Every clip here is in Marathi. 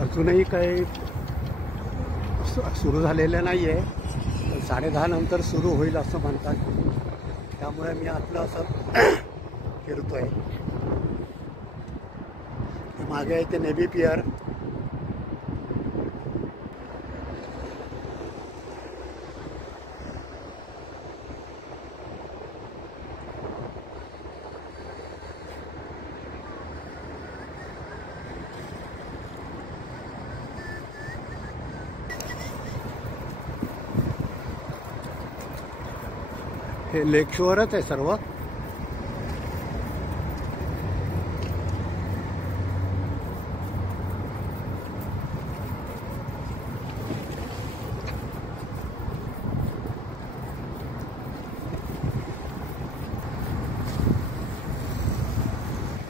अजूनही काही सुरू झालेलं नाही आहे. 10:30 नंतर सुरू होईल असं म्हणतात. त्यामुळे मी आपलं असं फिरतो आहे. मागे आहे ते नेव्ही पियर. हे लेक शोअरच आहे सर्व.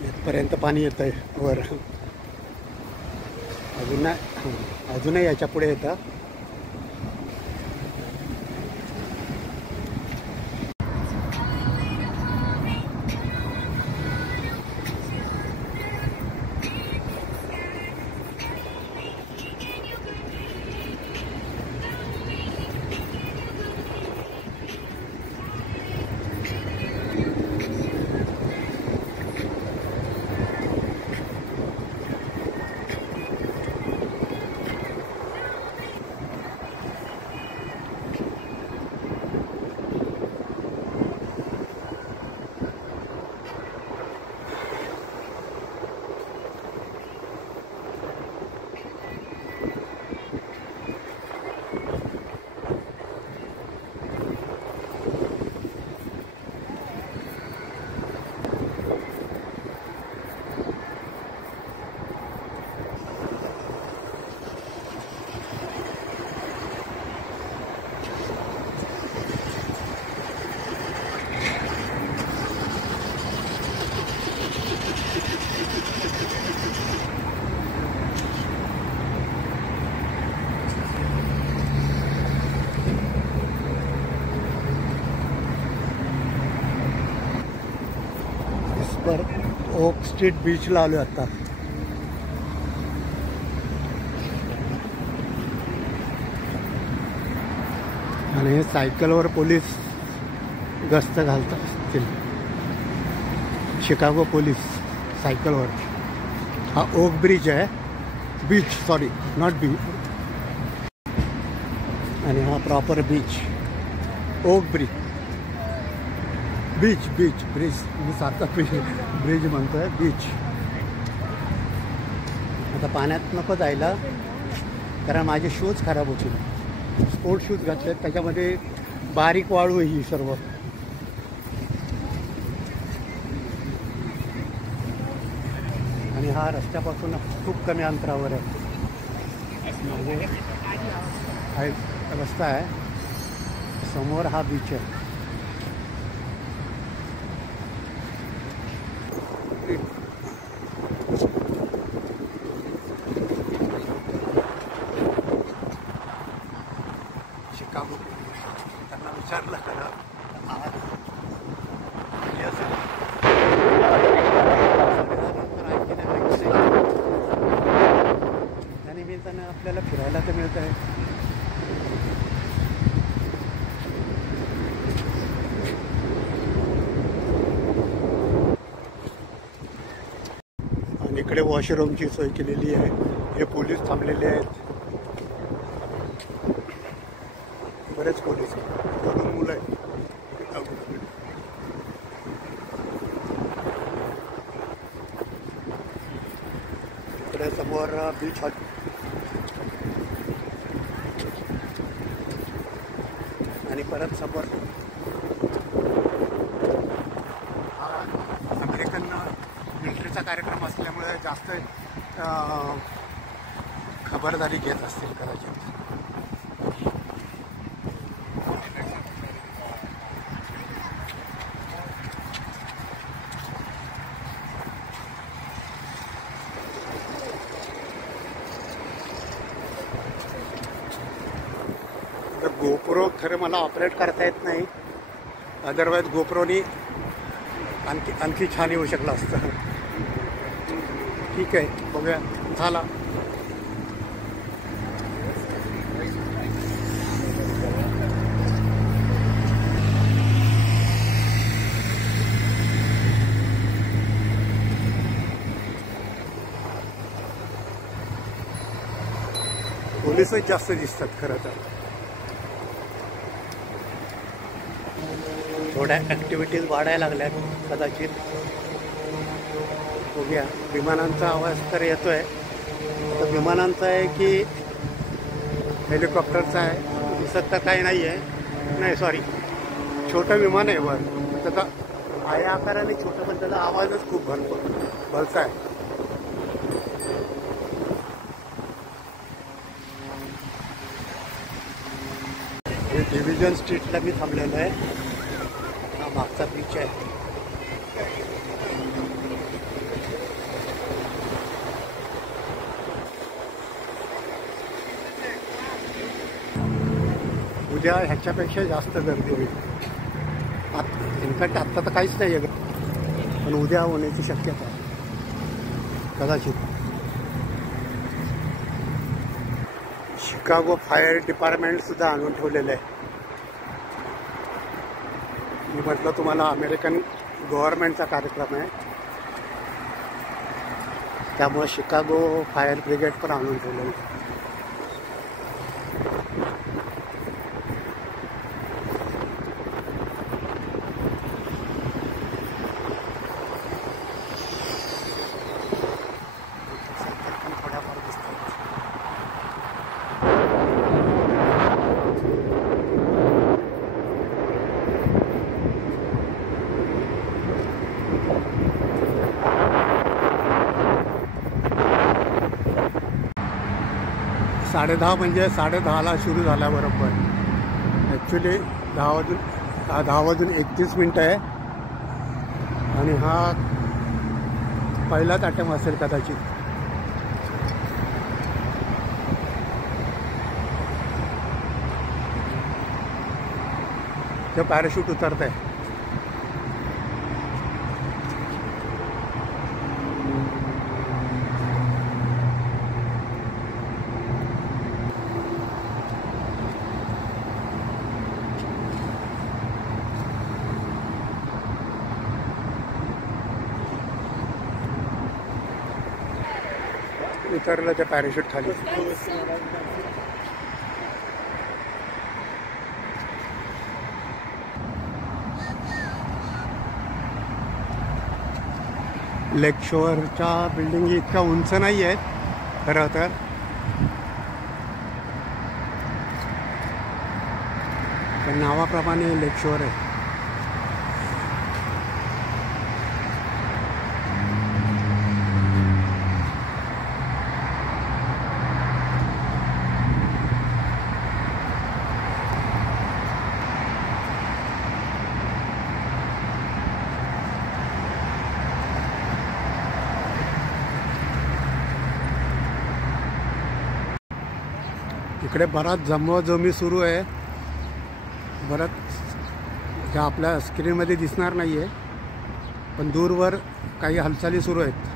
इथपर्यंत पाणी येत आहे वर. अजूनही याच्या पुढे येतं. ओक स्ट्रीट बीचला आलो आता. आणि हे सायकलवर पोलीस गस्त घालतात असतील. शिकागो पोलीस सायकलवर. हा ओक ब्रिज आहे. Beach, sorry, not beach. आणि हा proper beach, oak bridge. Beach beach bridge, मी सारखा ब्रिज म्हणतोय. बीच. आता पाण्यात नको जायला कारण माझे शूज खराब होतील. स्पोर्ट शूज घातले, त्याच्यामध्ये बारीक वाळू आहे ही सर्व. आणि हा रस्त्यापासून खूप कमी अंतरावर आहे. हा रस्ता आहे, समोर हा बीच आहे. शिकागो त्यांना विचारलं खरं आणि मी त्यांना आपल्याला फिरायला तर मिळत आहे. आणि इकडे वॉशरूमची सोय केलेली आहे. हे पोलीस थांबलेले आहेत. बरेच पोलीस, तरुण मुलं आहेत. इकडे समोर बीच आणि परत समोर अमेरिकन मिलिटरीचा कार्यक्रम असल्यामुळे जास्त खबरदारी घेत असतील कदाचित. गोप्रो खरं मला ऑपरेट करता येत नाही. अदरवाईज गोप्रोनी आणखी छान येऊ शकलं असतं. ठीक आहे, बघूया. झाला. पोलिसच जास्त दिसतात खरं तर. थोड्या ॲक्टिव्हिटीज वाढायला लागल्यात कदाचित. बघूया. विमानांचा आवाज तर येतोय. आता विमानांचा आहे की हेलिकॉप्टरचा आहे दिसत तर काही नाही आहे. नाही सॉरी, छोटं विमान आहे वर. त्याचा आहे आकाराने छोटं पण त्याचा आवाजच खूप भलता आहे. हे डिव्हिजन स्ट्रीटला मी थांबलेलो आहे. हा मागचा बीच आहे. उद्या ह्याच्यापेक्षा जास्त गर्दी होईल. इनफॅक्ट आत्ता तर काहीच नाही आहे, पण उद्या होण्याची शक्यता आहे कदाचित. शिकागो फायर डिपार्टमेंट सुद्धा आणून ठेवलेलं आहे. मी म्हटलं तुम्हाला अमेरिकन गव्हर्नमेंटचा कार्यक्रम आहे, त्यामुळे शिकागो फायर ब्रिगेड पण आणून ठेवलेलं आहे. साडेदहा म्हणजे 10:30ला सुरू झाला बरोबर. ॲक्च्युली 10 वाजून 31 मिनटं आहे आणि हा पहिलाच अटेम्प्ट असेल कदाचित. ते पॅराशूट उतरत आहे. उतरलं ते पॅराशूट खाली. लेक शोअरच्या बिल्डिंगी इतक्या उंच नाही आहेत खरं तर. पण नावाप्रमाणे लेक शोअर आहे. इकडे बराच जमवाजमी सुरू आहे. बराच ह्या आपल्या स्क्रीनमध्ये दिसणार नाही आहे, पण दूरवर काही हालचाली सुरू आहेत.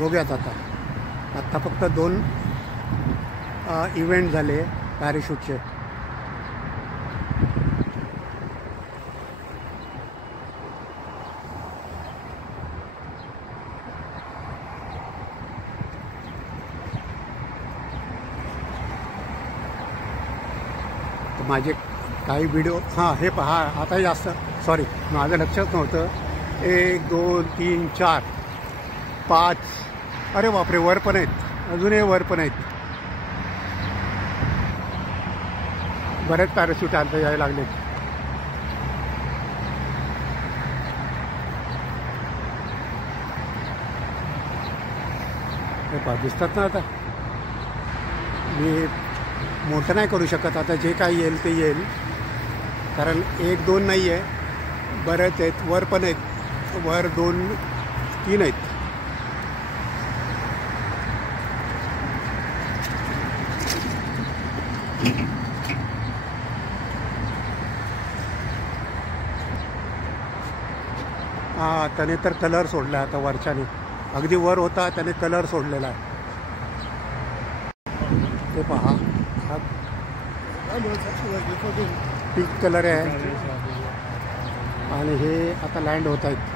बघूयात आत्ता फक्त 2 इव्हेंट झाले पॅराशूटचे. माझे काही व्हिडिओ हे पहा. आता जास्त सॉरी माझं लक्षात नव्हतं. 1 2 3 4 5 अरे बापरे, वर पण आहेत. अजूनही वर पण आहेत. बरेच पॅराशूट आता यायला लागले. हे पहा दिसतात ना. आता मी मोठं नाही करू शकत. आता जे काही येईल ते येईल, कारण 1 2 नाही आहे, बरेच आहेत. वर पण आहेत. वर 2 3 आहेत. त्याने तर कलर सोडला आता वरच्याने. अगदी वर होता त्याने कलर सोडलेला आहे. ते पहा, हा पिंक कलर आहे आणि हे आता लँड होत आहेत.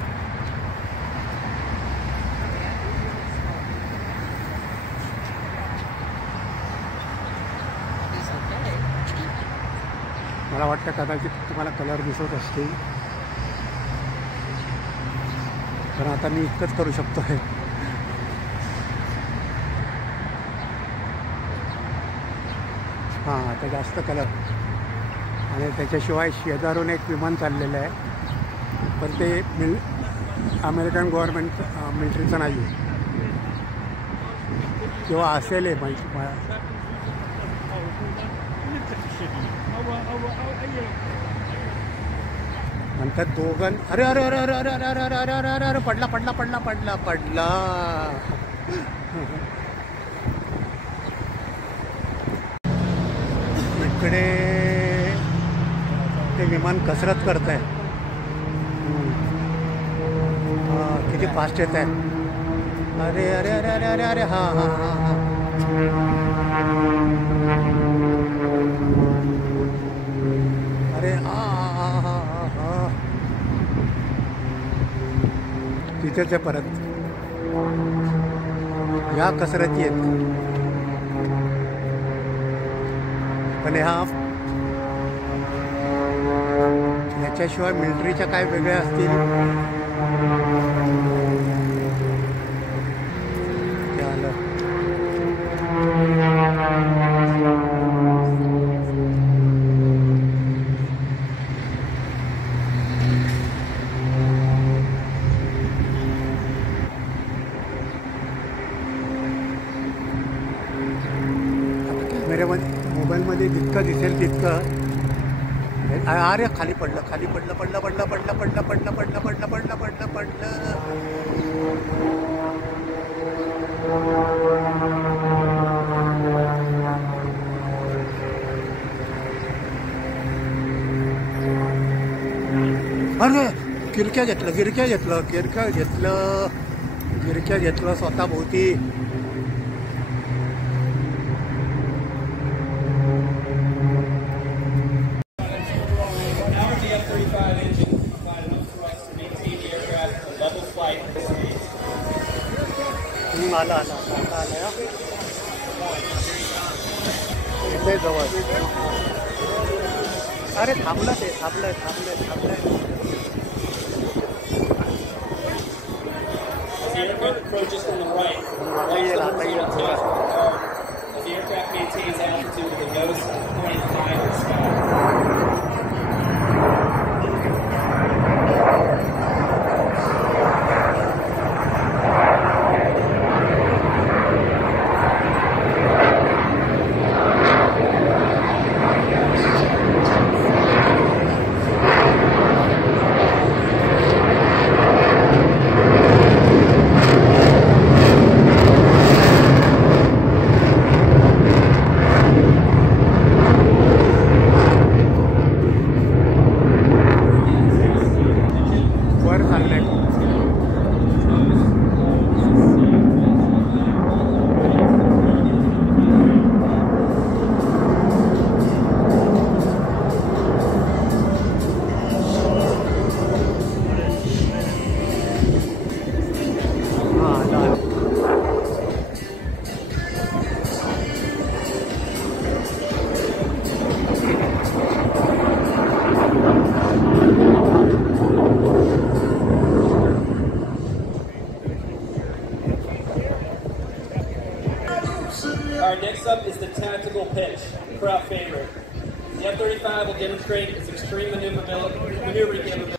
मला वाटतं कदाचित तुम्हाला कलर दिसत असतील, पण आता मी इतकंच करू शकतो आहे. हां, आता जास्त कलर. आणि त्याच्याशिवाय शेजारून एक विमान चाललेलं आहे, पण ते अमेरिकन गव्हर्नमेंट मिलिटरीचं नाही आहे किंवा असेल आहे माहिती. नंतर दोघं अरे अरे अरे अरे अरे अरे अरे अरे अरे अरे अरे पडला पडला पडला पडला पडला. इकडे ते विमान कसरत करत आहे. किती फास्ट येत आहे. अरे अरे अरे अरे अरे अरे हां हां हां हां. अरे हा हा हा हा हा. तिथेच आहे परत. या कसरती आहेत, पण याच्याशिवाय मिलिटरीच्या काय वेगळ्या असतील ते आलं. मोबाईलमध्ये जितकं दिसेल तितकं. अरे खाली पडलं खाली पडलं पडलं पडलं पडलं पडलं पडलं पडलं पडलं पडलं पडलं पडलं. अरे गिरक्या घेतलं गिरक्या घेतलं गिरक्या घेतलं गिरक्या घेतलं स्वतः भोवती. आला आला आला आला इथे जवळ. अरे थांबलं ते थांबलंय थांबलंय थांबलंय. Approaches from the right. Watch the horizontal tail as the aircraft maintains altitude with a nose pointed high in the sky. All right, next up is the tactical pitch, crowd favorite. The F-35 will demonstrate its extreme maneuvering capability